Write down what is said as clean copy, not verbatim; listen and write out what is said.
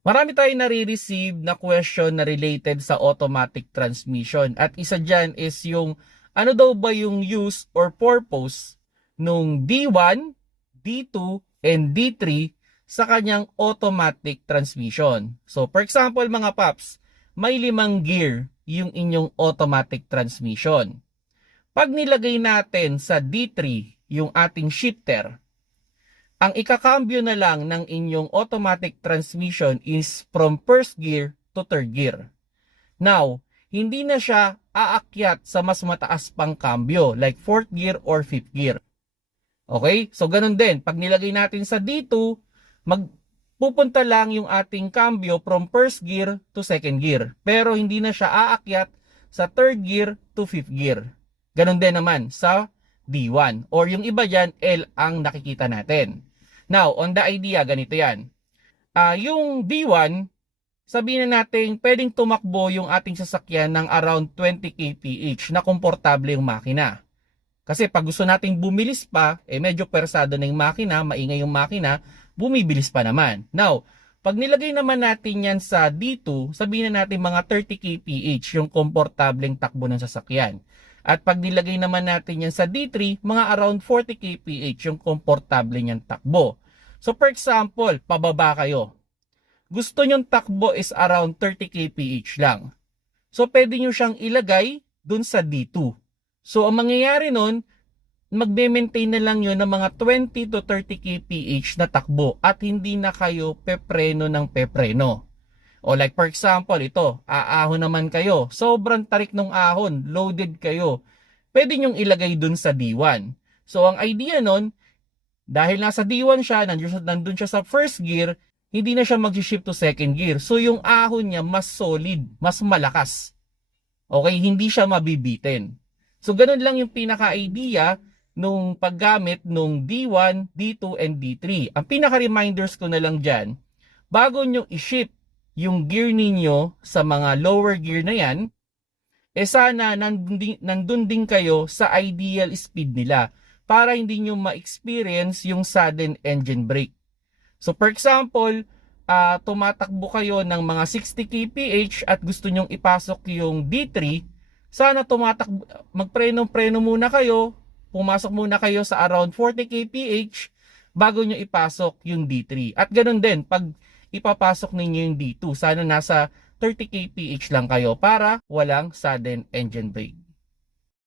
Marami tayong nare-receive na question na related sa automatic transmission. At isa dyan is yung ano daw ba yung use or purpose nung D1, D2, and D3 sa kanyang automatic transmission. So for example mga paps, may 5 gear yung inyong automatic transmission. Pag nilagay natin sa D3 yung ating shifter, ang ikakambyo na lang ng inyong automatic transmission is from first gear to third gear. Now, hindi na siya aakyat sa mas mataas pang kambyo like fourth gear or fifth gear. Okay? So, ganun din. Pag nilagay natin sa D2, magpupunta lang yung ating kambyo from first gear to second gear. Pero hindi na siya aakyat sa third gear to fifth gear. Ganun din naman sa D1. Or yung iba dyan, L ang nakikita natin. Now, on the idea, ganito yan. Yung D1, sabihin na natin, pwedeng tumakbo yung ating sasakyan ng around 20 kph na komportable yung makina. Kasi pag gusto nating bumilis pa, medyo persado na yung makina, maingay yung makina, bumibilis pa naman. Now, pag nilagay naman natin yan sa D2, sabihin na natin mga 30 kph yung komportableng takbo ng sasakyan. At pag nilagay naman natin yan sa D3, mga around 40 kph yung komportable niyang takbo. So for example, pababa kayo. Gusto nyong takbo is around 30 kph lang. So pwede nyo siyang ilagay dun sa D2. So ang mangyayari nun, magme-maintain na lang yun ng mga 20 to 30 kph na takbo at hindi na kayo pepreno ng pepreno. O like for example, ito, aahon naman kayo. Sobrang tarik ng ahon, loaded kayo. Pwede nyong ilagay dun sa D1. So ang idea nun, dahil nasa D1 siya, nandun siya sa first gear, hindi na siya mag-shift to second gear. So yung ahon niya mas solid, mas malakas. Okay, hindi siya mabibitin. So ganun lang yung pinaka-idea nung paggamit nung D1, D2, and D3. Ang pinaka-reminders ko na lang dyan, bago nyo i-shift yung gear ninyo sa mga lower gear na yan, sana nandun din kayo sa ideal speed nila para hindi nyo ma-experience yung sudden engine brake. So for example, tumatakbo kayo ng mga 60 kph at gusto nyong ipasok yung D3, sana magpreno-preno muna kayo, pumasok muna kayo sa around 40 kph bago nyo ipasok yung D3. At ganun din, pag ipapasok ninyo yung D2, sana nasa 30 kph lang kayo para walang sudden engine brake.